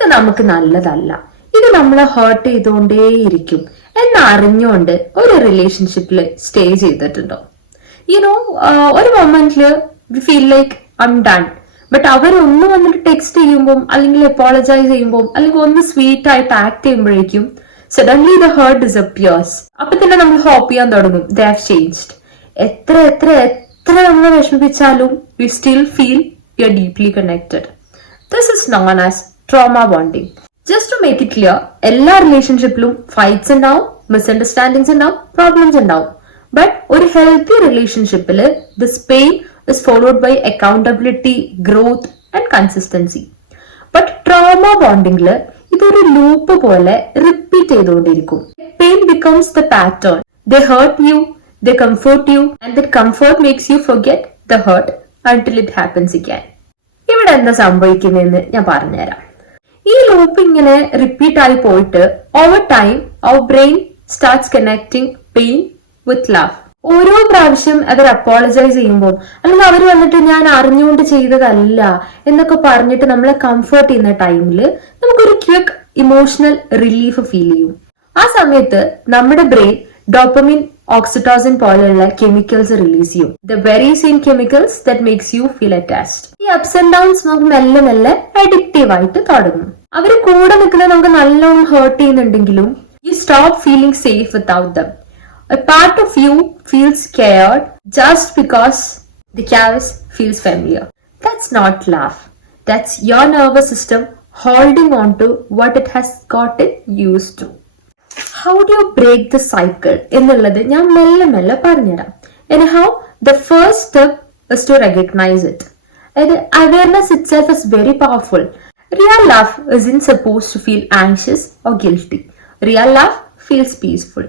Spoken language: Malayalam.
ഇത് നമുക്ക് നല്ലതല്ല, ഇത് നമ്മളെ ഹേർട്ട് ചെയ്തുകൊണ്ടേയിരിക്കും എന്നറിഞ്ഞുകൊണ്ട് ഒരു റിലേഷൻഷിപ്പിൽ സ്റ്റേ ചെയ്തിട്ടുണ്ടോ? യുനോ, ഒരു മൊമെന്റില് we feel like I am done, but അവരൊന്ന് വന്നിട്ട് ടെക്സ്റ്റ് ചെയ്യുമ്പോൾ അല്ലെങ്കിൽ അപ്പോളജൈസ് ചെയ്യുമ്പോൾ അല്ലെങ്കിൽ ഒന്ന് സ്വീറ്റ് ആയിട്ട് ആക്ട് ചെയ്യുമ്പോഴേക്കും സഡൻലി ദ ഹേർട്ട് ഡിസപ്പിയേഴ്സ്. അപ്പൊ തന്നെ നമ്മൾ ഹോപ്പ് ചെയ്യാൻ തുടങ്ങും ദേ ഹാവ് ചേഞ്ച്ഡ്. എത്ര എത്ര എത്ര നമ്മൾ വിഷമിപ്പിച്ചാലും we still feel we are deeply connected. This is known as trauma bonding. Just to make it clear, എല്ലാ റിലേഷൻഷിപ്പിലും ഫൈറ്റ്സ് ഉണ്ടാവും, മിസ്അണ്ടർസ്റ്റാൻഡിങ്സ് ഉണ്ടാവും, പ്രോബ്ലംസ് ഉണ്ടാവും. ബട്ട് ഒരു ഹെൽത്തി റിലേഷൻഷിപ്പിൽ this pain is followed by accountability, growth and consistency. But trauma ബോണ്ടിങ്ങില് ഇതൊരു ലൂപ്പ് പോലെ റിപ്പീറ്റ് ചെയ്തുകൊണ്ടിരിക്കും. Pain becomes the pattern. They hurt you, they comfort you, and that comfort makes you forget the heart until it happens again. ഇവിടെ എന്താ സംഭവിക്കുന്നതെന്ന് ഞാൻ പറഞ്ഞുതരാം. ഈ ലൂപ്പ് ഇങ്ങനെ റിപ്പീറ്റ് ആയി പോയിട്ട് ഓവർ ടൈം അവർ brain starts connecting pain with love. ഓരോ പ്രാവശ്യം അവർ അപ്പോളജൈസ് ചെയ്യുമ്പോൾ അല്ലെങ്കിൽ അവർ വന്നിട്ട് ഞാൻ അറിഞ്ഞുകൊണ്ട് ചെയ്തതല്ല എന്നൊക്കെ പറഞ്ഞിട്ട് നമ്മളെ കംഫർട്ട് ചെയ്യുന്ന ടൈമിൽ നമുക്കൊരു ക്വിക്ക് ഇമോഷണൽ റിലീഫ് ഫീൽ ചെയ്യും. ആ സമയത്ത് നമ്മുടെ ബ്രെയിൻ ഡോപ്പമിൻ, ഓക്സിറ്റോസിൻ പോലെയുള്ള കെമിക്കൽസ് റിലീസ് ചെയ്യും. The very same chemicals that makes you feel attached. ഈ അപ്സ് ആൻഡ് ഡൗൺസ് നമുക്ക് മെല്ലെ മെല്ലെ അഡിക്റ്റീവ് ആയിട്ട് തുടങ്ങും. അവർ കൂടെ നിൽക്കുന്നത് നമുക്ക് നല്ലോണം ഹേർട്ട് ചെയ്യുന്നുണ്ടെങ്കിലും you stop feeling safe without dum. A part of you feels scared just because the chaos feels familiar. That's not love. That's your nervous system holding on to what it has gotten used to. How do you break the cycle? എന്നുള്ളത് ഞാൻ മെല്ലെ മെല്ലെ പറഞ്ഞുതരാം. Anyhow, the first step is to recognize it. Awareness itself is very powerful. Real love isn't supposed to feel anxious or guilty. Real love feels peaceful.